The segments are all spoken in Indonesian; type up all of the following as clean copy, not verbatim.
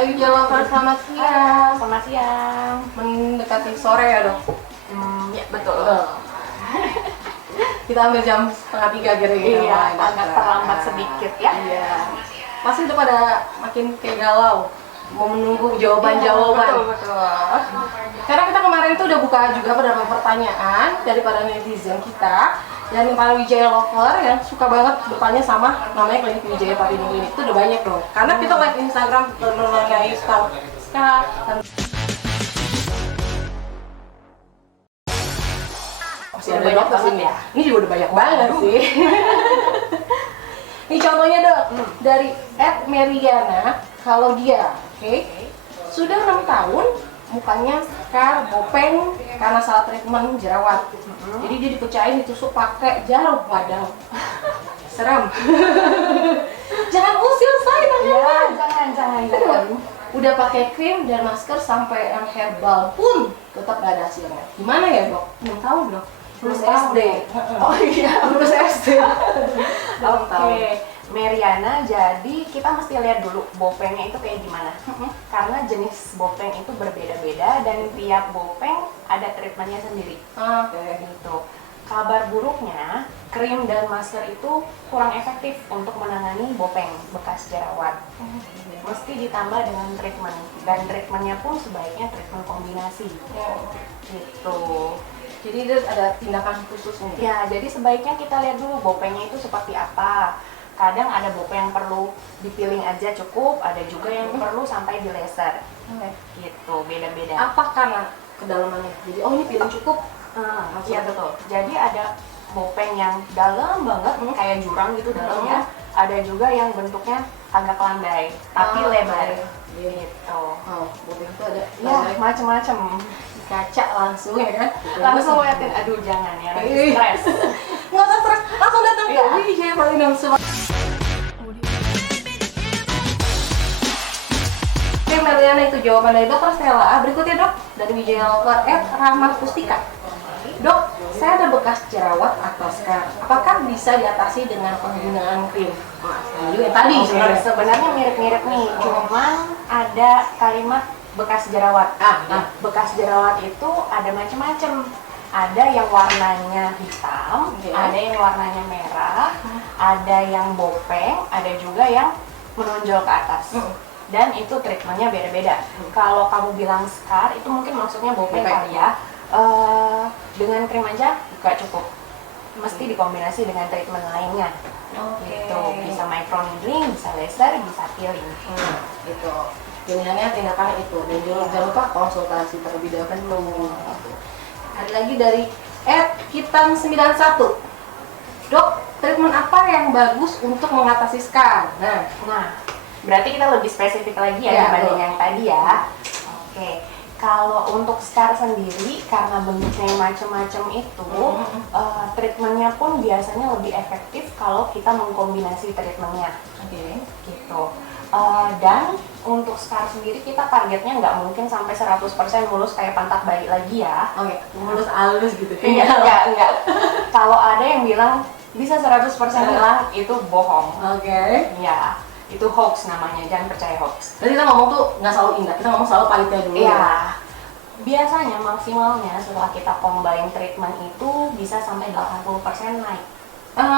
Ayo jalan selamat siang. Selamat siang. Mendekati sore ya dok? Ya betul. Kita ambil jam 2:30 kira-kira. Iya, agak terlambat sedikit ya. Iya. Pasti udah pada makin kayak galau, mau menunggu jawaban-jawaban. Betul. Karena kita kemarin itu udah buka juga beberapa pertanyaan dari para netizen kita dan para Wijaya lover yang suka banget bertanya sama namanya klinik Wijaya Papino ini itu udah banyak dong. Karena kita live Instagram mengenai Ska dan masih ada Banyak dokter banget sini ya. Ini juga udah banyak banget sih. Ini contohnya dok dari @Meriana kalau dia, oke, sudah 6 tahun mukanya skar, bopeng karena salah treatment jerawat. Jadi dia dipecahin, ditusuk pakai jarum. Waduh, serem. Jangan usil saya Ya, jangan. Udah pakai krim dan masker sampai yang herbal pun tetap gak ada hasilnya. Gimana ya dok? 6 tahun dok. Lulus 6 tahun. SD. Oh iya, Lulus SD. Oke, Meriana, jadi kita mesti lihat dulu bopengnya itu kayak gimana. Karena jenis bopeng itu berbeda-beda dan tiap bopeng ada treatmentnya sendiri. Oke. Gitu. Kabar buruknya, krim dan masker itu kurang efektif untuk menangani bopeng bekas jerawat. Mesti ditambah dengan treatment, dan treatmentnya pun sebaiknya treatment kombinasi. Gitu. Jadi dia ada tindakan khusus nih. Ya, jadi sebaiknya kita lihat dulu bopengnya itu seperti apa. Kadang ada bopeng yang perlu dipiling aja cukup, ada juga yang perlu sampai di laser. Gitu, beda-beda. Apa karena kedalamannya? Jadi oh ini piring cukup. Iya betul. Jadi ada bopeng yang dalam banget, kayak jurang gitu dalamnya. Ada juga yang bentuknya agak landai, tapi lebar. Gitu. Oh, bopeng itu ada. Ya, macem-macem. Kaca langsung ya kan? Langsung liatin, aduh jangan ya, nanti stres. Nggak usah stres, langsung datang ke Iya. Wijaya Papino. Oke, Meriana itu jawaban dari dokter Stella. Berikutnya dok, dari Wijaya Lover @Rahmat Pustika. Dok, saya ada bekas jerawat atau skar. Apakah bisa diatasi dengan penggunaan krim? Nah, juga yang tadi sebenarnya. Sebenarnya mirip-mirip nih, cuman ada kalimat bekas jerawat. Bekas jerawat itu ada macam-macam. Ada yang warnanya hitam, ada yang warnanya merah, ada yang bopeng, ada juga yang menonjol ke atas. Dan itu treatmentnya beda-beda. Kalau kamu bilang scar, itu mungkin maksudnya bopeng kali ya. Dengan krim aja nggak cukup. Mesti dikombinasi dengan treatment lainnya. Gitu. Bisa microneedling, bisa laser, bisa peeling. Gitu. Pilihannya tindakan itu dan jangan lupa konsultasi terlebih dahulu. Ada lagi dari @kitan91. Dok, treatment apa yang bagus untuk mengatasi skar? Nah, berarti kita lebih spesifik lagi ya Ya, dibanding betul. yang tadi ya. Oke, kalau untuk scar sendiri karena bentuknya yang macam-macam itu, treatmentnya pun biasanya lebih efektif kalau kita mengkombinasi treatmentnya. Gitu. Dan untuk scar sendiri kita targetnya nggak mungkin sampai 100% mulus kayak pantat bayi lagi ya. Mulus halus gitu. Enggak. Kalau ada yang bilang bisa 100% hilang, itu bohong. Ya, itu hoax namanya, jangan percaya hoax. Jadi kita ngomong tuh nggak selalu indah, kita ngomong selalu pahitnya dulu. Iya. Biasanya maksimalnya setelah kita combine treatment itu bisa sampai 80% naik.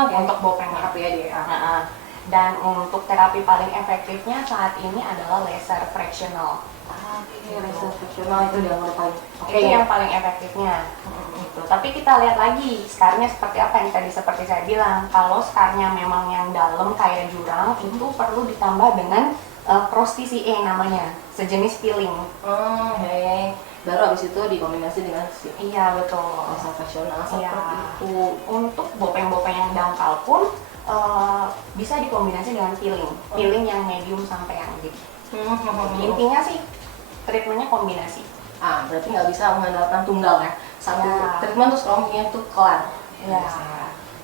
Untuk bopeng ya dia. Dan untuk terapi paling efektifnya saat ini adalah laser fractional. Laser fractional itu yang paling Itu yang paling efektifnya. Gitu. Tapi kita lihat lagi skarnya seperti apa yang tadi seperti saya bilang. Kalau skarnya memang yang dalam kayak jurang, itu perlu ditambah dengan cross TCA namanya, sejenis peeling. Baru habis itu dikombinasi dengan Iya betul. laser fractional seperti itu. Untuk bopeng-bopeng yang dangkal pun bisa dikombinasi dengan peeling yang medium sampai yang deep. Intinya sih treatmentnya kombinasi. Berarti nggak bisa mengandalkan tunggal ya. Satu treatment terus kamu tuh kelar.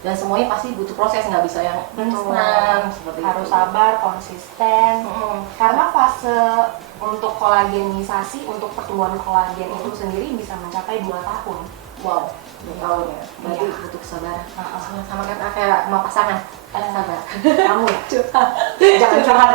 Dan semuanya pasti butuh proses, nggak bisa yang instan seperti harus itu. sabar, konsisten. Karena fase untuk kolagenisasi, untuk pertumbuhan kolagen itu sendiri bisa mencapai 2 tahun. Wow, 2 tahun ya. Berarti butuh kesabaran. Sama kayak sama pasangan. Sabar. Kamu ya? Jangan curhat.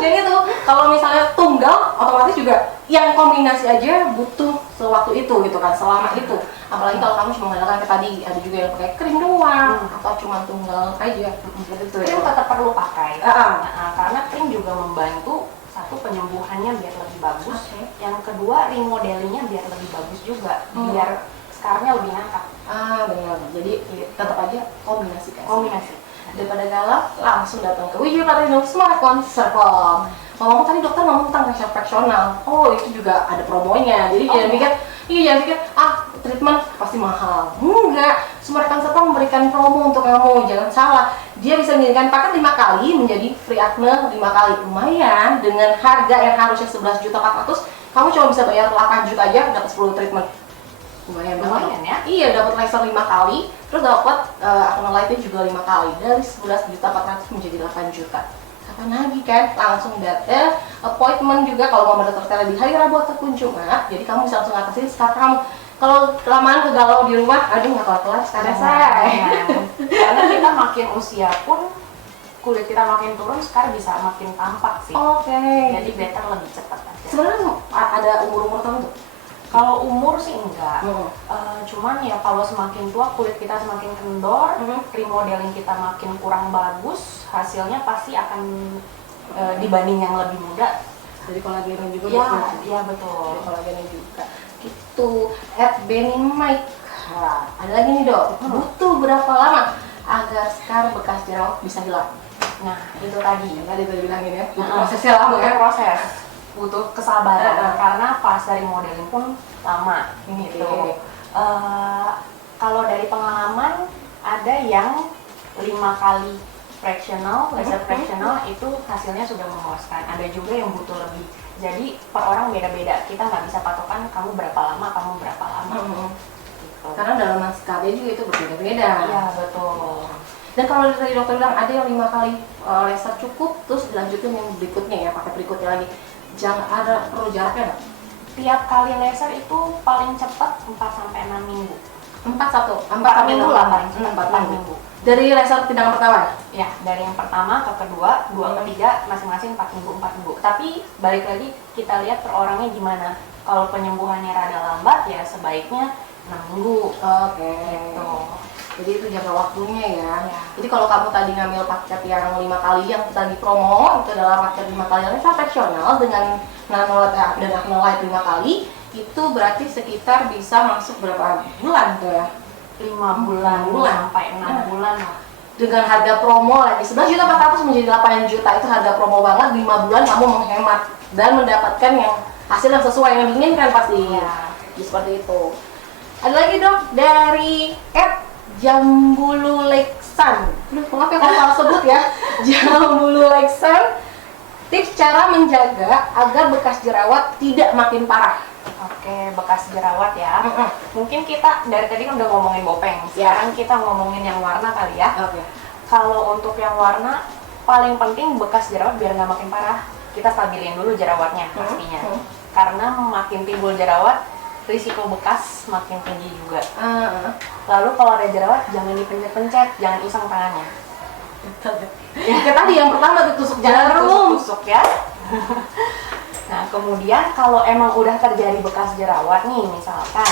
Jadi tuh kalau misalnya tunggal, otomatis juga yang kombinasi aja butuh sewaktu itu gitu kan, selama itu. Apalagi kalau kamu cuma mengandalkan kayak tadi, ada juga yang pakai krim doang atau cuma tunggal aja. Seperti itu ya. Krim tetap perlu pakai. Karena krim juga membantu satu penyembuhannya biar lebih bagus, yang kedua remodelingnya biar lebih bagus juga, biar skarnya lebih ngangkat. Benar. Jadi tetap aja kombinasi. Daripada galau, langsung datang ke Wijaya Platinum Smart Conservom. Ngomong tadi dokter ngomong tentang facial fractional. Oh, itu juga ada promonya. Jadi jangan pikir, treatment pasti mahal. Enggak, Smart Conservom memberikan promo untuk kamu. Jangan salah. Dia bisa menjadikan paket 5 kali menjadi free acne 5 kali. Lumayan, dengan harga yang harusnya 11.400.000, kamu cuma bisa bayar 8 juta aja dapat 10 treatment. Lumayan ya? Iya, dapat laser 5 kali, terus dapat acne light juga 5 kali, dari 11.400.000 menjadi 8 juta. Kapan lagi kan? Langsung datang, appointment juga kalau mau dokter tele di hari Rabu ataupun Jumat. Jadi kamu bisa langsung ngatasin scar kamu. Kalau kelamaan kegalau di rumah, aduh nggak kelar-kelar scarnya saya. Karena kita makin usia pun kulit kita makin turun, scar bisa makin tampak sih. Jadi better lebih cepat aja. Sebenarnya ada umur-umur tertentu? Kalau umur sih enggak, cuman ya kalau semakin tua kulit kita semakin kendor, remodeling kita makin kurang bagus, hasilnya pasti akan dibanding yang lebih muda. Jadi kolagennya juga Iya betul. Jadi kolagennya juga. Gitu. Benny Mike. Ada lagi nih dok. Butuh berapa lama agar scar bekas jerawat bisa hilang? Nah itu tadi. Tadi bilangin ya. Prosesnya lama ya. Proses. Butuh kesabaran karena fase remodeling pun lama gitu. Kalau dari pengalaman ada yang 5 kali fractional, laser fractional itu hasilnya sudah memuaskan. Ada juga yang butuh lebih. Jadi per orang beda-beda. Kita nggak bisa patokan kamu berapa lama. Gitu. Karena dalam SKB juga itu berbeda-beda. Iya betul. Dan kalau tadi dokter bilang ada yang 5 kali laser cukup, terus dilanjutin yang berikutnya ya, pakai berikutnya lagi. Jangan ada perlu jaraknya nggak? Tiap kali laser itu paling cepat 4-6 minggu. 4 minggu lah paling cepat 4 minggu. Dari laser tindakan pertama? Ya, dari yang pertama ke kedua, ketiga, masing-masing 4 minggu. Tapi balik lagi kita lihat per orangnya gimana. Kalau penyembuhannya rada lambat ya sebaiknya 6 minggu. Gitu. Jadi itu jangka waktunya ya. Jadi kalau kamu tadi ngambil paket yang 5 kali yang kita di promo, itu adalah paket 5 kali laser fractional dengan nanolight dan acne light 5 kali, itu berarti sekitar bisa masuk berapa bulan tuh ya? 5 bulan sampai 6 bulan. Dengan harga promo lagi 11.400.000 menjadi 8 juta, itu harga promo banget. 5 bulan kamu menghemat dan mendapatkan yang hasil yang sesuai yang diinginkan pasti. Jadi seperti itu. Ada lagi dok dari Jambulu Leksan. Maaf ya kalau salah sebut ya. Jambulu Leksan. Tips cara menjaga agar bekas jerawat tidak makin parah. Oke, bekas jerawat ya. Mungkin kita dari tadi kan udah ngomongin bopeng. Sekarang kita ngomongin yang warna kali ya. Kalau untuk yang warna, paling penting bekas jerawat biar nggak makin parah, kita stabilin dulu jerawatnya pastinya. Karena makin timbul jerawat, risiko bekas makin tinggi juga. Lalu kalau ada jerawat, jangan dipencet-pencet, jangan iseng tangannya. Kayak tadi yang pertama ditusuk jarum. Tusuk ya. Nah kemudian kalau emang udah terjadi bekas jerawat nih, misalkan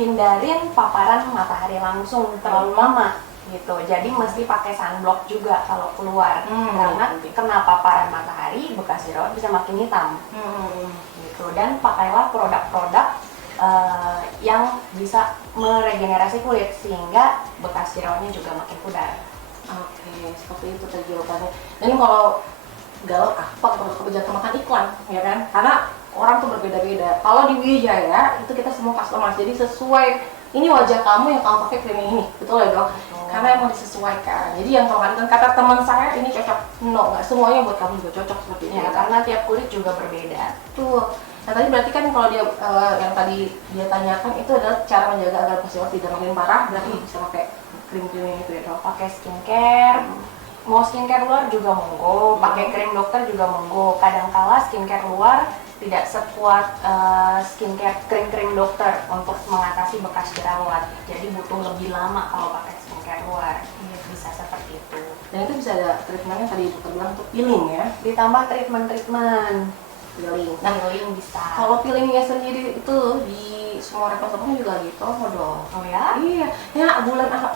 hindarin paparan matahari langsung terlalu lama gitu. Jadi mesti pakai sunblock juga kalau keluar. Karena kena paparan matahari, bekas jerawat bisa makin hitam. Gitu. Dan pakailah produk-produk yang bisa meregenerasi kulit sehingga bekas jerawatnya juga makin pudar. Seperti itu tadi jawabannya. Dan kalau galau apa kalau kamu jangan makan iklan, ya kan? Karena orang tuh berbeda-beda. Kalau di Wijaya itu kita semua customize, jadi sesuai ini wajah kamu yang kamu pakai krim ini, betul ya dok? Karena emang disesuaikan. Jadi yang kalau kata teman saya ini cocok, nggak semuanya buat kamu juga cocok seperti itu. Ya, karena tiap kulit juga berbeda. Tuh. Nah tadi berarti kan kalau dia yang tadi dia tanyakan itu adalah cara menjaga agar bekas jerawat tidak makin parah, berarti bisa pakai krim-krim itu ya dok? Pakai skincare. Mau skincare luar juga monggo, pakai krim dokter juga monggo. Kadangkala skincare luar tidak sekuat skincare krim-krim dokter untuk mengatasi bekas jerawat. Jadi butuh lebih lama kalau pakai skincare luar. Bisa seperti itu. Dan itu bisa ada treatmentnya tadi dokter bilang untuk peeling ya. Ditambah treatment Peeling. Nah, peeling bisa. Kalau peelingnya sendiri itu di semua restoran juga gitu, dong. Oh ya? Iya, ya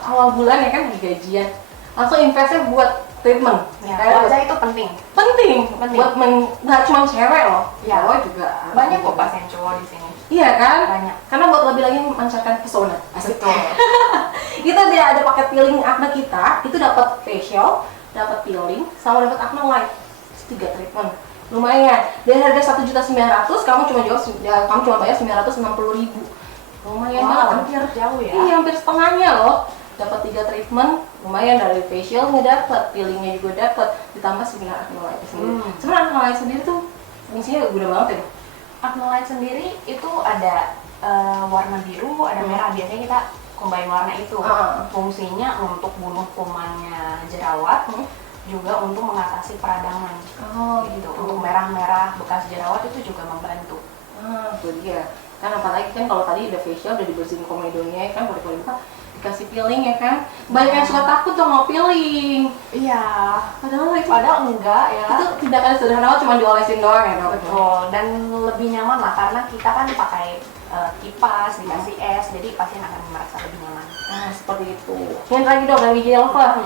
awal bulan ya kan di gajian, langsung investnya buat treatment. Ya, wajah itu penting. Penting. Buat nggak cuma cewek loh, Ya. cowok juga. Banyak kok pasien cowok di sini. Iya kan? Banyak. Karena buat lebih lagi memancarkan pesona. Betul. Kita tidak ada paket peeling acne kita, itu dapat facial, dapat peeling, sama dapat acne light. 3 treatment. Lumayan. Dari harga 1.900.000 kamu cuma bayar 960.000. Lumayan banget, hampir jauh ya. Iya, hampir setengahnya loh. Dapat 3 treatment, lumayan. Dari facialnya dapat, peelingnya juga dapat, ditambah seminar acne light sendiri. Sebenarnya acne light sendiri tuh fungsinya guna banget ya. Acne light sendiri itu ada warna biru, ada merah. Biasanya kita combine warna itu. Fungsinya untuk bunuh kumannya jerawat, juga untuk mengatasi peradangan. Gitu. Untuk merah-merah bekas jerawat itu juga membantu. Itu dia. Kan apalagi kan kalau tadi udah facial, udah dibersihin komedonya kan, kalau dikasih peeling ya kan. Banyak yang suka takut tuh mau peeling. Iya. Padahal enggak ya. Itu tindakan sederhana, cuma diolesin doang ya, dok. Betul. Dan lebih nyaman lah karena kita kan pakai kipas, dikasih es, jadi pasien akan merasa lebih nyaman. Nah, seperti itu. Yang lagi dok dari Jelva,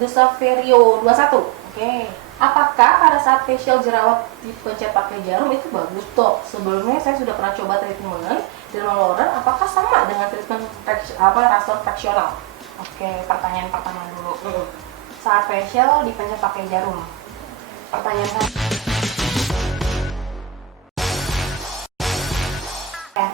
@desaverio21. Oke. Apakah pada saat facial jerawat dipencet pakai jarum itu bagus dok? Sebelumnya saya sudah pernah coba treatment dermalorer, apakah sama dengan treatment rasur fraksional? Oke, pertanyaan pertama dulu. Saat facial dipencet pakai jarum. Pertanyaan saya,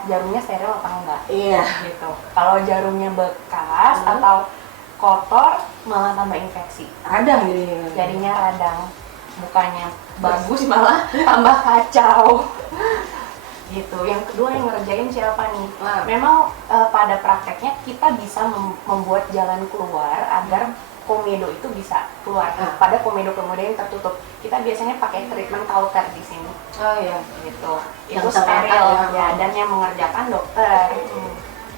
jarumnya steril apa enggak? Iya. Gitu. Kalau jarumnya bekas atau kotor malah tambah infeksi. Radang jadi. Jadinya radang. Bukannya bagus malah tambah kacau. Gitu. Yang kedua yang ngerjain siapa nih? Memang pada prakteknya kita bisa membuat jalan keluar agar komedo itu bisa keluar. Pada komedo-komedo yang tertutup, kita biasanya pakai treatment Cauter di sini. Oh iya. Gitu. Yang Itu steril ya. dan yang mengerjakan dokter.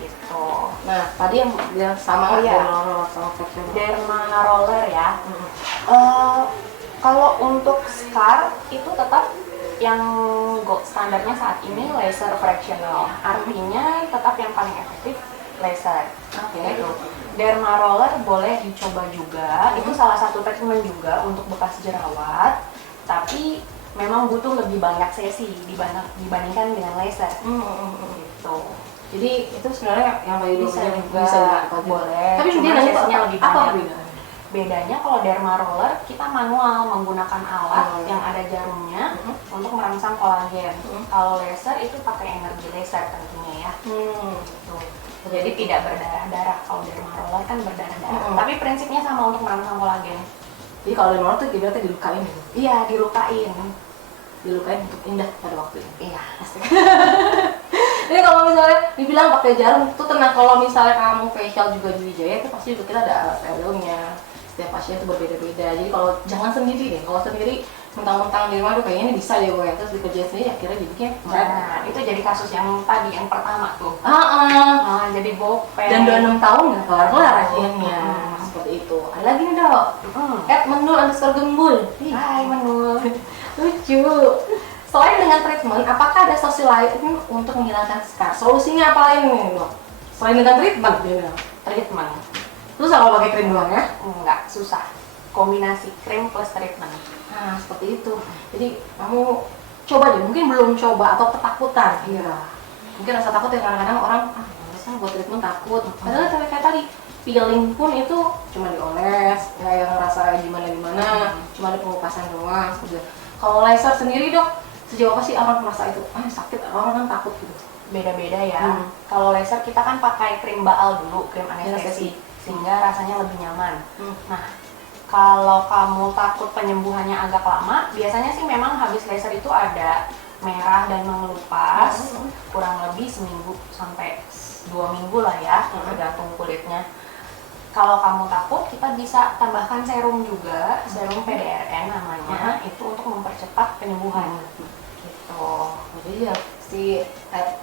Gitu. Nah, tadi yang sama sama fraksional. Derma roller ya. Kalau untuk scar itu tetap yang gold standarnya saat ini laser fractional. Artinya tetap yang paling efektif laser. Gitu. Derma roller boleh dicoba juga. Itu salah satu treatment juga untuk bekas jerawat. Tapi memang butuh lebih banyak sesi dibandingkan dengan laser. Gitu. Jadi itu sebenarnya yang Bayu bisa juga boleh. Tapi cuma sesinya lebih apa banyak. Bedanya kalau derma roller kita manual menggunakan alat yang ada jarumnya untuk merangsang kolagen. Kalau laser itu pakai energi laser tentunya ya. Gitu. Jadi tidak berdarah-darah. Kalau derma roller kan berdarah-darah. Tapi prinsipnya sama untuk merangsang kolagen. Jadi kalau derma roller tuh ibaratnya dilukain gitu. Iya, dilukain. Dilukain untuk indah pada waktu itu. Iya. Jadi kalau misalnya dibilang pakai jarum itu tenang, kalau misalnya kamu facial juga di Wijaya itu pasti kita ada alat sterilnya. Setiap pasien itu berbeda-beda. Jadi kalau jangan sendiri deh. Kalau sendiri mentang-mentang di rumah, aduh kayaknya ini bisa deh gue, terus dikerjain sendiri akhirnya jadinya Nah, itu jadi kasus yang tadi yang pertama tuh. Jadi bopeng. Dan 26 tahun nggak kelar-kelar akhirnya. Seperti itu. Ada lagi nih dok. @menul_gembul. Hai Menul. Lucu. Selain dengan treatment, apakah ada solusi lain untuk menghilangkan scar? Solusinya apa lain nih dok? Selain dengan treatment, dia bilang. Treatment. Terus kalau pakai krim doang ya? Enggak, susah. Kombinasi krim plus treatment. Nah, seperti itu. Jadi kamu coba deh, mungkin belum coba atau ketakutan. Iya. Mungkin rasa takut ya, kadang-kadang orang masa buat treatment takut. Padahal kayak tadi peeling pun itu cuma dioles, nggak yang rasa gimana-gimana, cuma ada pengupasan doang. Kalau laser sendiri dok, sejauh apa sih orang merasa itu sakit? Orang kan takut gitu. Beda-beda ya. Kalau laser kita kan pakai krim baal dulu, krim anestesi, sehingga rasanya lebih nyaman. Nah, kalau kamu takut penyembuhannya agak lama, biasanya sih memang habis laser itu ada merah dan mengelupas, kurang lebih seminggu sampai 2 minggu lah ya, tergantung kulitnya. Kalau kamu takut, kita bisa tambahkan serum juga, serum PDRN namanya, itu untuk mempercepat penyembuhan. Gitu. gitu. Jadi ya si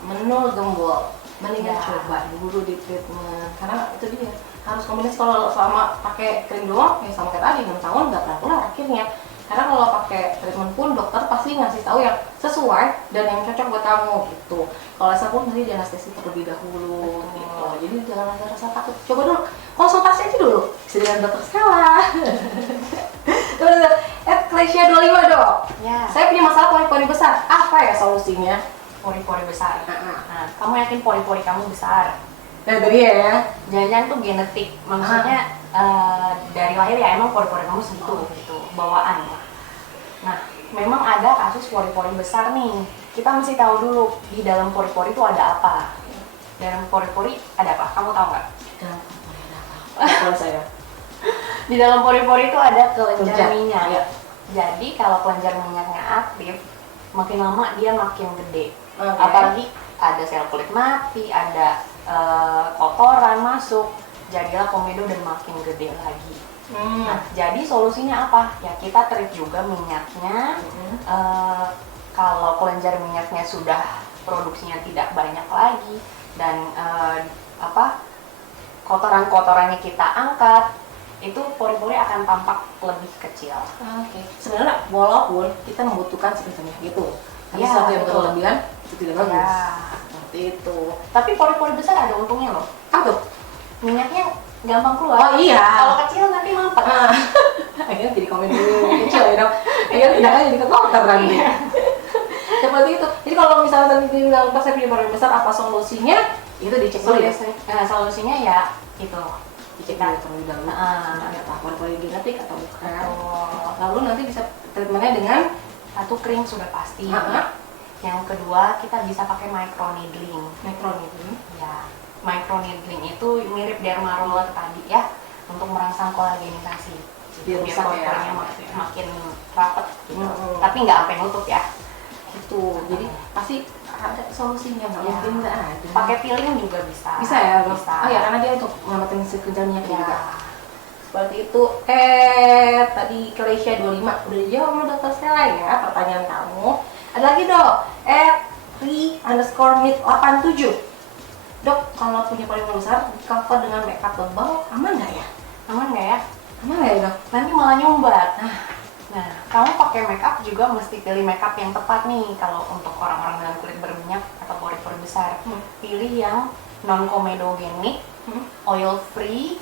menul gembul mendingan Ya. coba dulu di treatment karena itu dia harus kombinasi. Kalau selama pakai krim doang ya sama kayak tadi 6 tahun nggak pernah keluar akhirnya. Karena kalau pakai treatment pun dokter pasti ngasih tahu yang sesuai dan yang cocok buat kamu gitu. Kalau laser pun nanti di anestesi terlebih dahulu gitu. Jadi jangan ada rasa takut. Coba dulu konsultasi aja dulu bisa dengan dokter Stella. Klesia 25 dok. Ya. Saya punya masalah pori-pori besar. Apa ya solusinya? Pori-pori besar. Nah, Nah, kamu yakin pori-pori kamu besar? nah itu dia ya. Jangan-jangan tuh genetik, maksudnya dari lahir ya emang pori-pori kamu segitu, gitu, bawaan ya. Nah, memang ada kasus pori-pori besar nih. Kita mesti tahu dulu di dalam pori-pori itu ada apa. Dalam pori-pori ada apa? Kamu tahu nggak? Dan kalau saya Di dalam pori-pori itu ada kelenjar Kelenjar, minyak. iya. Jadi kalau kelenjar minyaknya aktif, makin lama dia makin gede. Oke. Apalagi ada sel kulit mati, ada kotoran masuk, jadilah komedo dan makin gede lagi. Nah, jadi solusinya apa? Ya kita treat juga minyaknya. Kalau kelenjar minyaknya sudah produksinya tidak banyak lagi dan kotoran-kotorannya kita angkat, itu pori-pori akan tampak lebih kecil. Oke. Sebenarnya walaupun kita membutuhkan sebenarnya gitu, tapi Ya, sesuatu yang betul. berlebihan itu tidak bagus. Ya. Seperti itu. Tapi pori-pori besar ada untungnya loh. Apa tuh? Minyaknya gampang keluar. Oh iya. Kalau kecil nanti mampet. Akhirnya jadi komen dulu kecil ya dok. Akhirnya tidak aja jadi kekotor nanti. Seperti itu. Jadi kalau misalnya tadi bilang pas saya punya pori besar, apa solusinya? Itu dicek dulu ya. Solusinya ya itu. Dicek dulu terlebih dahulu. Ada apa pori genetik atau bukan? Lalu nanti bisa treatmentnya dengan Satu krim sudah pasti. Heeh. Yang kedua kita bisa pakai microneedling. microneedling. Ya, microneedling itu mirip derma roller tadi ya, untuk merangsang kolagenisasi. Biar rusak ya. pori-porinya makin rapat gitu. Mm-mm. Tapi nggak sampai nutup ya. Itu. Jadi pasti ada solusinya, nggak Ya. mungkin nggak ada. Pakai peeling juga bisa. Bisa ya, Bisa. Oh ya, karena dia untuk ngamatin si kelenjar minyak Ya. juga. Seperti itu. Tadi Klesia 25 udah dijawab sama dokter Stella ya pertanyaan kamu. Ada lagi dok. @ri_mid87. Dok, kalau punya pori besar di cover dengan makeup tebal aman nggak ya? Aman nggak ya? Aman nggak ya dok? Nanti malah nyumbat. Nah, kamu pakai makeup juga mesti pilih makeup yang tepat nih. Kalau untuk orang-orang dengan kulit berminyak atau pori-pori besar, pilih yang non komedogenik, oil free,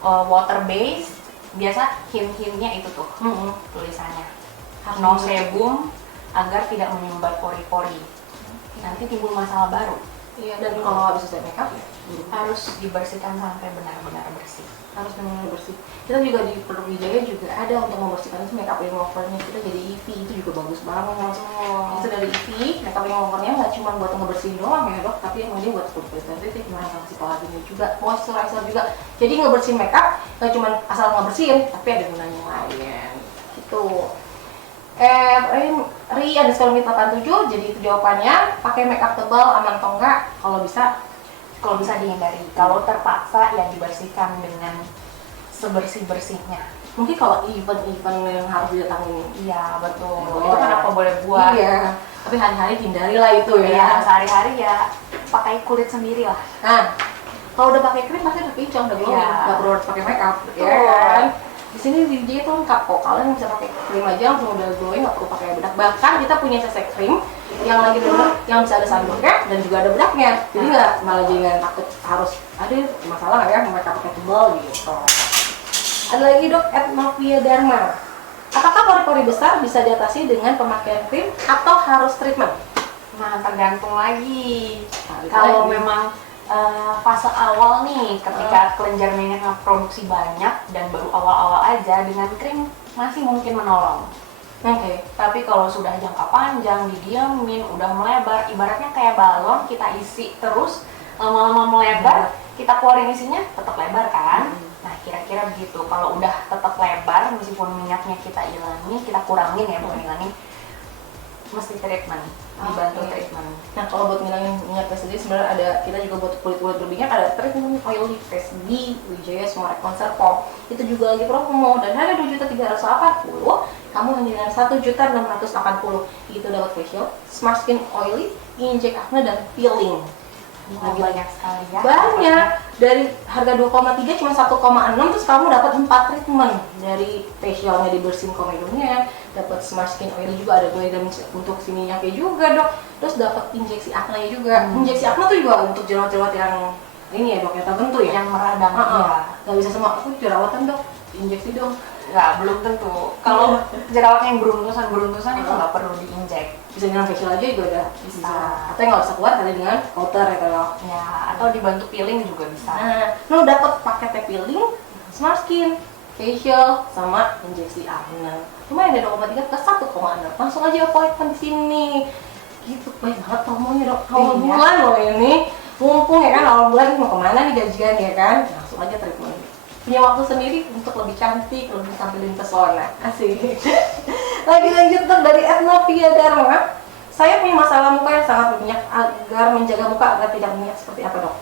water based. Biasa hint-hintnya itu tuh tulisannya. No sebum agar tidak menyumbat pori-pori. Nanti timbul masalah baru. Iya, dan kalau habis selesai makeup ya Harus dibersihkan sampai benar-benar bersih. harus benar-benar bersih. Kita juga di Produk Wijaya juga ada untuk membersihkan itu makeup removernya. Kita jadi EV itu juga bagus banget. Itu dari EV, makeup removernya nggak cuma buat ngebersihin doang ya dok, tapi yang ini buat kulit sensitif, merangsang si kolagennya juga, moisturizer juga. Jadi ngebersihin makeup nggak cuma asal ngebersihin, tapi ada gunanya lain. Gitu. Ri_mid87, jadi itu jawabannya. Pakai makeup tebal aman atau enggak? Kalau bisa dihindari, kalau terpaksa ya dibersihkan dengan sebersih-bersihnya. Mungkin kalau event-event yang harus didatangin. Iya betul. Oh, Itu kan apa boleh buat. Iya. Tapi hari-hari hindari lah itu Ya ya. sehari-hari ya pakai kulit sendiri lah. Nah, kalau udah pakai krim pasti udah pincang, udah glowing, Iya. nggak perlu harus pakai makeup, Betul. ya kan? Di sini di DJ itu lengkap kok. Kalian bisa pakai krim aja langsung udah glowing, nggak perlu pakai bedak. Bahkan kita punya CC krim yang lagi bener, yang bisa ada sunblocknya dan juga ada bedaknya. Jadi nggak malah jadi nggak takut harus ada masalah nggak ya mereka pakai tebal gitu. Ada lagi dok, @Novia Dharma. Apakah pori-pori besar bisa diatasi dengan pemakaian krim atau harus treatment? Nah tergantung lagi. Balik Kalau lagi. memang fase awal nih, ketika kelenjar minyaknya produksi banyak dan baru awal-awal aja, dengan krim masih mungkin menolong. Oke. Tapi kalau sudah jangka panjang, didiamin, udah melebar, ibaratnya kayak balon kita isi terus, lama-lama melebar, kita keluarin isinya tetap lebar kan? Nah kira-kira begitu. Kalau udah tetap lebar, meskipun minyaknya kita ilangin, kita kurangin ya, bukan ilangin, mesti treatment, dibantu Oke. treatment. Nah kalau buat ngilangin minyaknya sendiri sebenarnya ada, kita juga buat kulit-kulit berminyak ada treatment oily face di Wijaya Smart Conserve. Itu juga lagi promo dan harga 2.380.000 kamu hanya dengan 1.680.000 itu dapat facial, smart skin oily, inject acne dan peeling. Banyak sekali ya. Banyak. Dari harga 2,3 cuma 1,6, terus kamu dapat 4 treatment. Dari facialnya dibersihin komedonya, dapat smart skin oil juga, ada gaya untuk si minyaknya juga dok. Terus dapat injeksi acne juga. Injeksi acne tuh juga untuk jerawat-jerawat yang ini ya dok, yang tertentu ya. Yang meradang ya. Gak bisa semua, aku jerawatan dok, injeksi dong. Nggak, belum tentu. Kalau jerawat yang beruntusan itu nggak perlu diinjek. Bisa dengan facial aja juga udah bisa. Atau yang nggak bisa keluar kali dengan powder ya dok. Ya, atau dibantu peeling juga bisa. Nah, lo dapat paketnya peeling, smart skin, facial, sama injeksi acne. Lumayan ya 2,3 ke 1,6. Langsung aja appointment di sini. Gitu, baik banget promonya dok. Awal bulan loh ini. Mumpung ya kan awal bulan mau kemana nih gajian ya kan? Langsung aja treatment. Punya waktu sendiri untuk lebih cantik, lebih tampilin pesona. Asik. Lagi lanjut dok dari Novia Dharma. Saya punya masalah muka yang sangat berminyak. Agar menjaga muka agar tidak berminyak seperti apa dok?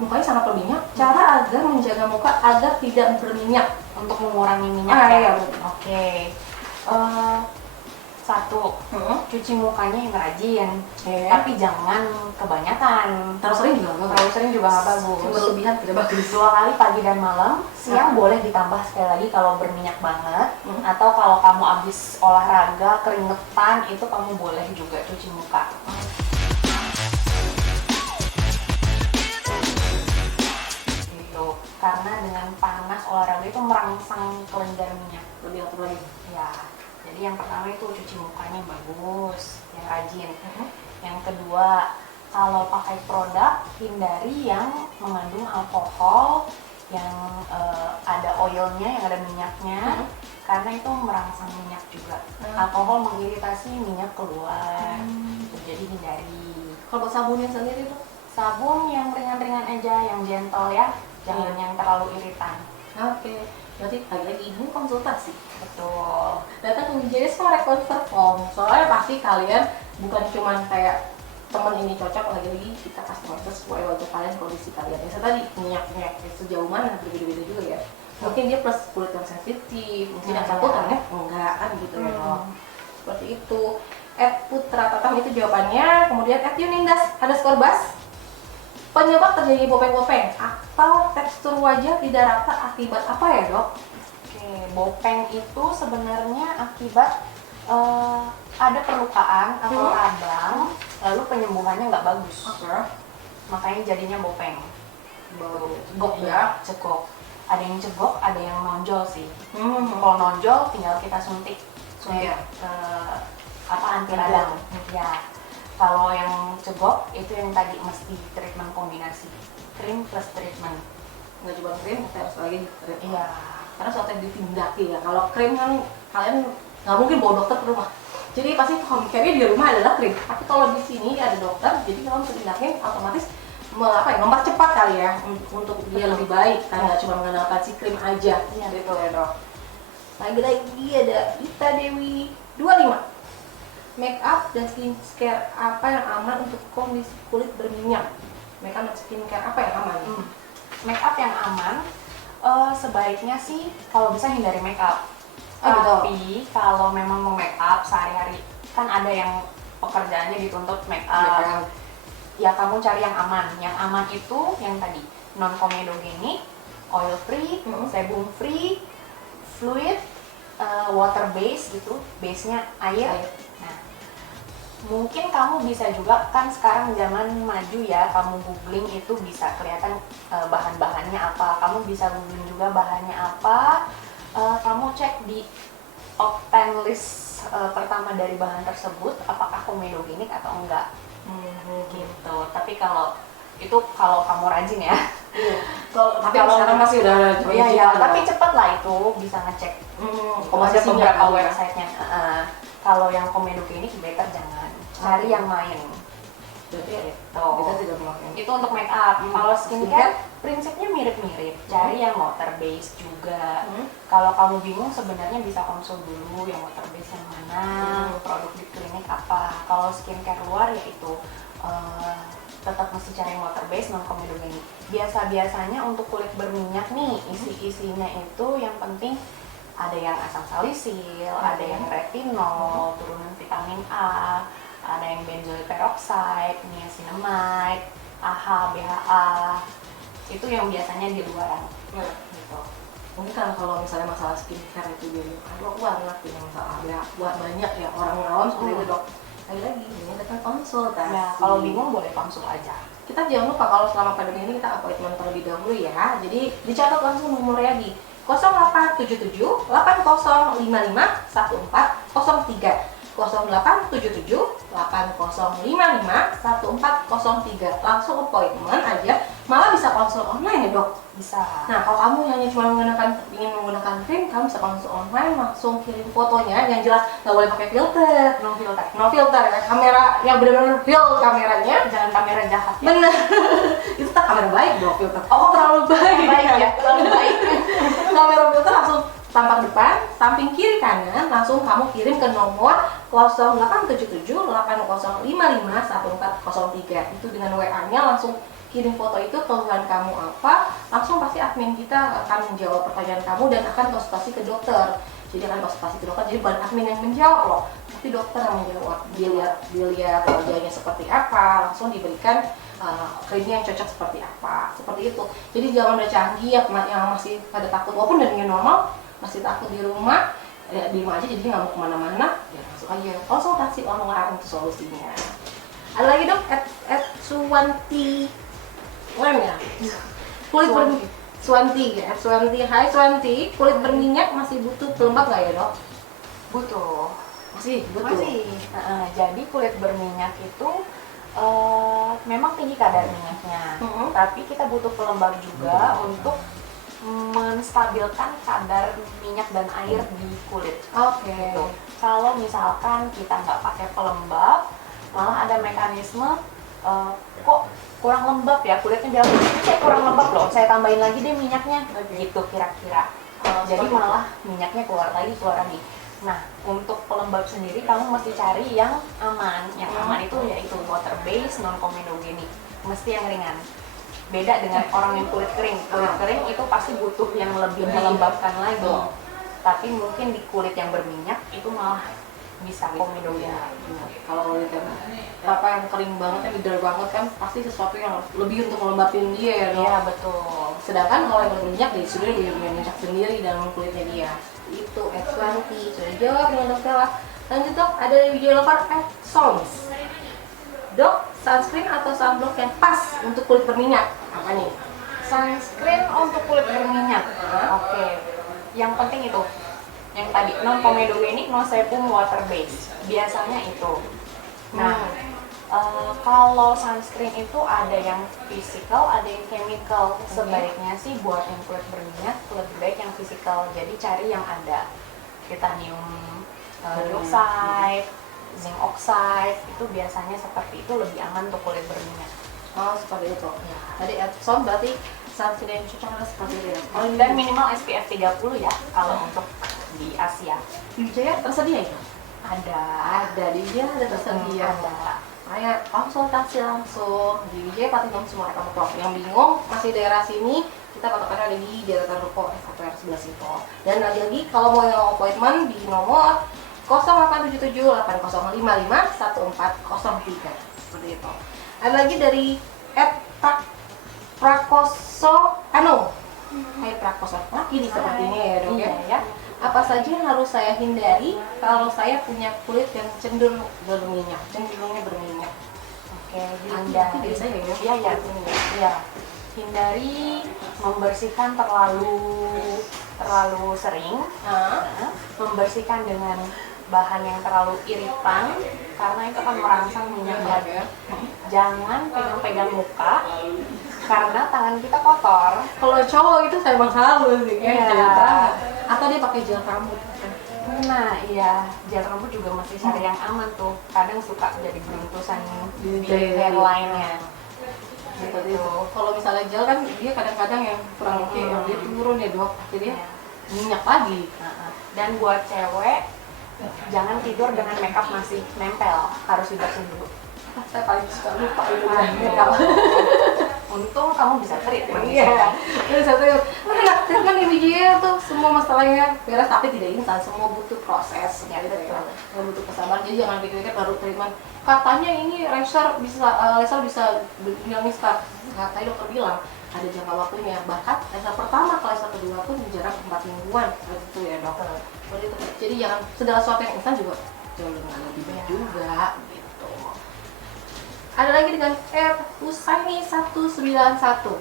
Mukanya sangat berminyak. Cara agar menjaga muka agar tidak berminyak Untuk mengurangi minyak iya. Oke. Satu, cuci mukanya yang rajin, tapi jangan kebanyakan. Terlalu sering juga nggak Terlalu sering juga nggak bagus. berlebihan tidak bagus. 2 kali pagi dan malam. Siang boleh ditambah sekali lagi kalau berminyak banget. Atau kalau kamu habis olahraga keringetan, itu kamu boleh juga cuci muka. Gitu. Karena dengan panas olahraga itu merangsang kelenjar minyak. Lebih atur lagi. Ya. Jadi yang pertama itu cuci mukanya yang bagus, yang rajin. Yang kedua, kalau pakai produk hindari yang mengandung alkohol, yang ada oilnya, yang ada minyaknya, karena itu merangsang minyak juga. Alkohol mengiritasi minyak keluar, jadi hindari. Kalau buat sabunnya sendiri tuh? Sabun yang ringan-ringan aja, yang gentle ya, jangan yang terlalu iritan. Oke. Berarti lagi-lagi ibu konsultasi. Betul. Datang ke jadi sama reconvert form. Soalnya pasti kalian bukan cuma kayak temen ini cocok, lagi-lagi kita customize sesuai wajah kalian, kondisi kalian. Yang tadi minyak sejauh mana berbeda-beda juga ya. Mungkin dia plus kulit yang sensitif, mungkin yang satu ternyata enggak kan gitu ya dok. Seperti itu. Putra Tatam itu jawabannya. Kemudian Yunindas ada skor bas. Penyebab terjadi bopeng-bopeng atau tekstur wajah tidak rata akibat apa ya dok? Oke, bopeng itu sebenarnya akibat ada perlukaan atau radang, lalu penyembuhannya nggak bagus. Makanya jadinya bopeng. Cegok ya? Cegok. Ada yang cegok, ada yang nonjol sih. Kalau nonjol tinggal kita suntik ke anti radang. Ya. Kalau yang cegok itu yang tadi mesti treatment kombinasi, krim plus treatment. Nggak cuma krim, kita harus lagi treatment. Iya. Karena soalnya ditindaki ya. Kalau krim kan kalian nggak mungkin bawa dokter ke rumah. Jadi pasti home care-nya di rumah adalah krim. Tapi kalau di sini ada dokter, jadi kalau tindakin otomatis mempercepat kali ya untuk dia lebih baik. Karena nggak cuma mengandalkan si krim aja. Iya, gitu ya dok. Lagi-lagi ada Ita Dewi 25. Make up dan skincare apa yang aman untuk kondisi kulit berminyak? Make up dan skincare apa yang aman? Make up yang aman sebaiknya sih kalau bisa hindari make up. Tapi kalau memang mau make up sehari-hari, kan ada yang pekerjaannya dituntut make up. Ya kamu cari yang aman. Yang aman itu yang tadi non komedogenik, oil free, sebum free, fluid, water base gitu, base-nya air. Nah, mungkin kamu bisa juga, kan sekarang zaman maju ya, kamu googling itu bisa kelihatan bahan-bahannya apa. Kamu bisa googling juga bahannya apa. Kamu cek di Octane list pertama dari bahan tersebut apakah komedogenik atau enggak. Gitu. Tapi kalau kamu rajin ya. Tapi kalau sekarang masih udah iya, tapi cepet lah itu bisa ngecek. Ada beberapa websitenya. Kalau yang komedogenik better jangan. Cari yang main. Jadi kita tidak melakukan itu untuk make up. Kalau skincare prinsipnya mirip-mirip. Cari yang water base juga. Kalau kamu bingung sebenarnya bisa konsul dulu yang water base yang mana, produk di klinik apa. Kalau skincare luar ya itu tetap mesti cari yang water base non komedogenik. Biasanya untuk kulit berminyak nih isi-isinya itu yang penting Ada yang asam salisil, ada yang retinol, turunan vitamin A, ada yang benzoyl peroxide, niacinamide, AHA, BHA. Itu yang biasanya di luaran. Gitu. Mungkin kan kalau misalnya masalah skincare itu dia aduh aku banget yang masalah ada buat banyak ya orang awam seperti itu dok. Lagi-lagi ini datang konsultasi. Nah, kalau bingung boleh konsul aja. Kita jangan lupa kalau selama pandemi ini kita appointment terlebih dahulu ya. Jadi dicatat langsung nomornya di 0877 8055 1403 0877 8055 1403. Langsung appointment aja, malah bisa konsul online ya dok. Bisa. Nah kalau kamu hanya cuma ingin menggunakan krim, kamu bisa konsul online, langsung kirim fotonya yang jelas, nggak boleh pakai filter, No filter. no filter ya, kamera yang benar-benar real kameranya. Jangan kamera jahat ya. Bener. Itu tak kamera baik dong filter. Oh terlalu baik. Baik ya, terlalu baik. Kamera filter langsung tampang depan, samping kiri kanan, langsung kamu kirim ke nomor 0877 8055 1403. Itu dengan WA-nya langsung kirim foto itu, keluhan kamu apa, langsung pasti admin kita akan menjawab pertanyaan kamu dan akan konsultasi ke dokter. Jadi akan konsultasi ke dokter, jadi bukan admin yang menjawab loh, tapi dokter yang menjawab. Dia lihat wajahnya seperti apa, langsung diberikan krimnya yang cocok seperti apa, seperti itu. Jadi jangan udah canggih ya, yang masih pada takut, walaupun udah new normal, masih takut di rumah, ya di rumah aja jadi nggak mau kemana-mana, ya langsung aja konsultasi online itu solusinya. Ada lagi dok, Suwanti Lem ya? Kulit berminyak Suwanti ya, Suwanti. Hai Suwanti, kulit berminyak masih butuh pelembab nggak ya dok? Butuh. Masih butuh. Masih. Jadi kulit berminyak itu memang tinggi kadar minyaknya, tapi kita butuh pelembab juga untuk menstabilkan kadar minyak dan air di kulit. Oke. Gitu. Kalau misalkan kita nggak pakai pelembab, malah ada mekanisme kok kurang lembab ya kulitnya, bilang saya kurang lembab loh, saya tambahin lagi deh minyaknya, gitu kira-kira. Jadi malah minyaknya keluar lagi. Nah, untuk pelembab sendiri kamu mesti cari yang aman. Yang aman itu yaitu water based, non comedogenic, mesti yang ringan. Beda dengan orang yang kulit kering. Kulit kering itu pasti butuh yang lebih melembabkan lagi. Tapi mungkin di kulit yang berminyak itu malah bisa komedogenik. Kalau kulit yang kering banget, yang hidral banget kan pasti sesuatu yang lebih untuk melembabin dia ya dok. Iya betul. Sedangkan kalau yang berminyak dia sudah berminyak sendiri dalam kulitnya dia. Itu Suwanti sudah jawab dengan dokter lah. Lanjut dok, ada video lapar Sons. Dok, sunscreen atau sunblock yang pas untuk kulit berminyak apa nih? Sunscreen untuk kulit berminyak. Oke. Yang penting itu yang tadi non comedogenic, no sebum, water base. Biasanya itu. Nah, kalau sunscreen itu ada yang physical, ada yang chemical. Sebaiknya sih buat yang kulit berminyak lebih baik yang physical. Jadi cari yang ada titanium dioxide, zinc oxide, itu biasanya seperti itu lebih aman untuk kulit berminyak. Oh seperti itu. Ya. Tadi Epson berarti sunscreen yang cocok adalah seperti itu ya. Dan minimal SPF 30 ya kalau untuk di Asia. Di Wijaya tersedia itu? Ada Di Wijaya ada tersedia. Ada. Kayak konsultasi langsung di Wijaya Platinum semua kamu klub. Yang bingung masih daerah sini, kita patokannya ada di daerah Ruko SAPR sebelah situ. Dan lagi kalau mau yang appointment di nomor 0877 8055 1403 seperti itu. Ada lagi dari Prakoso Hai Prakoso lagi nih sepertinya ya dok ya. Apa saja yang harus saya hindari kalau saya punya kulit yang cenderungnya berminyak? Oke, hindari biasanya ya. Iya. Hindari membersihkan terlalu sering. Membersihkan dengan bahan yang terlalu iritan karena itu akan merangsang minyak lagi. Jangan pegang-pegang muka karena tangan kita kotor. Kalau cowok itu saya emang halus sih kan, atau dia pakai gel rambut. Nah iya, gel rambut juga mesti cari yang aman tuh. Kadang suka jadi beruntusan di hairline-nya. Seperti itu. Kalau misalnya gel kan dia kadang-kadang yang kurang oke, yang dia turun ya dok, jadi minyak lagi. Dan buat cewek jangan tidur dengan makeup masih nempel, harus dibersihin dulu. Saya paling suka lupa itu Untung kamu bisa treatment. Iya. Terus satu treatment di Wijaya tuh semua masalahnya beres, tapi tidak instan, semua butuh proses. Ya, gitu betul. ya. Butuh kesabaran. Jadi jangan pikir-pikir baru treatment. Katanya ini laser bisa bilangin scar. Katanya dokter bilang ada jangka waktunya. Bahkan laser pertama ke laser kedua pun jarak 4 mingguan. Seperti itu ya dokter. Seperti itu. Jadi jangan segala sesuatu yang instan juga jauh lebih baik juga gitu. Ada lagi dengan Husaini 191.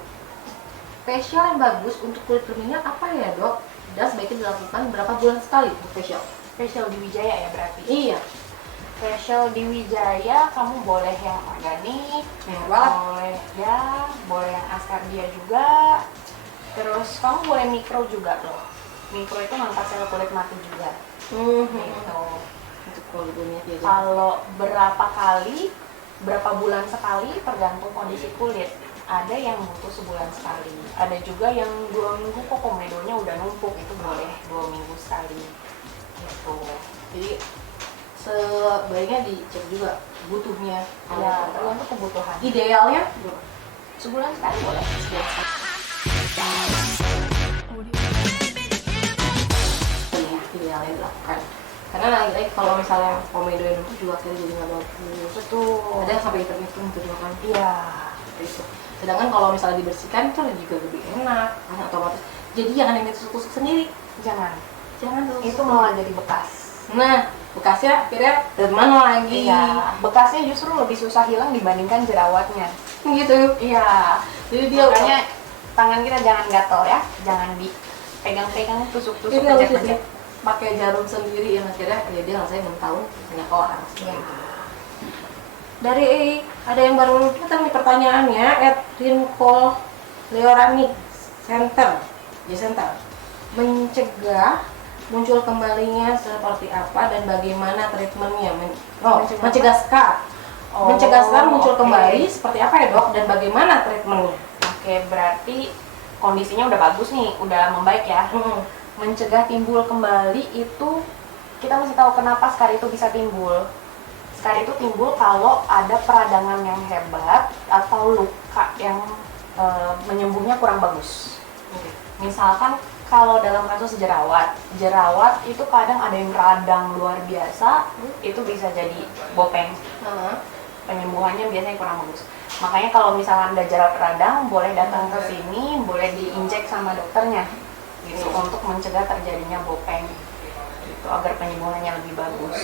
Facial yang bagus untuk kulit berminyak apa ya dok? Dan sebaiknya dilakukan berapa bulan sekali untuk facial? Facial di Wijaya ya berarti? Iya. Facial di Wijaya kamu boleh yang organik, boleh yang Ascardia juga. Terus kamu boleh mikro juga loh. Mikro itu ngangkat sel kulit mati juga. Gitu. Untuk kulit berminyak ya. Kalau berapa bulan sekali tergantung kondisi kulit. Ada yang butuh sebulan sekali, ada juga yang 2 minggu kok komedonya udah numpuk, itu boleh 2 minggu sekali gitu. Jadi sebaiknya dicek juga butuhnya. Ya, tergantung kebutuhan. Idealnya Sebulan sekali boleh. Idealnya dilakukan. Karena lagi-lagi kalau misalnya komedo yang numpuk juga akhirnya jadi nggak bagus. Betul. Ada yang sampai hitam-hitam gitu kan. Iya. Itu. Sedangkan kalau misalnya dibersihkan itu juga lebih enak, kan otomatis. Jadi jangan yang ditusuk-tusuk sendiri. Jangan Tuh. itu malah jadi bekas. Nah, bekasnya akhirnya teman lagi. Iya, bekasnya justru lebih susah hilang dibandingkan jerawatnya. Gitu. Iya. Jadi dia Makanya tangan kita jangan gatel ya, jangan dipegang-pegang, tusuk-tusuk, Jadi harus pencet-pencet. pakai jarum sendiri yang akhirnya ya dia rasanya 6 tahun banyak orang. Iya. Dari ada yang baru datang nih pertanyaannya @Rincol Leorani Center mencegah muncul kembalinya seperti apa dan bagaimana treatmentnya? Mencegah scar. Mencegah scar muncul kembali seperti apa ya dok dan bagaimana treatmentnya? Oke, berarti kondisinya udah bagus nih, udah membaik ya. Mencegah timbul kembali itu kita mesti tahu kenapa scar itu bisa timbul. Scar itu timbul kalau ada peradangan yang hebat atau luka yang menyembuhnya kurang bagus. Misalkan kalau dalam kasus jerawat itu kadang ada yang radang luar biasa, itu bisa jadi bopeng. Penyembuhannya biasanya kurang bagus. Makanya kalau misalnya ada jerawat radang, boleh datang ke sini, boleh diinjek sama dokternya, gitu, untuk mencegah terjadinya bopeng, gitu, agar penyembuhannya lebih bagus.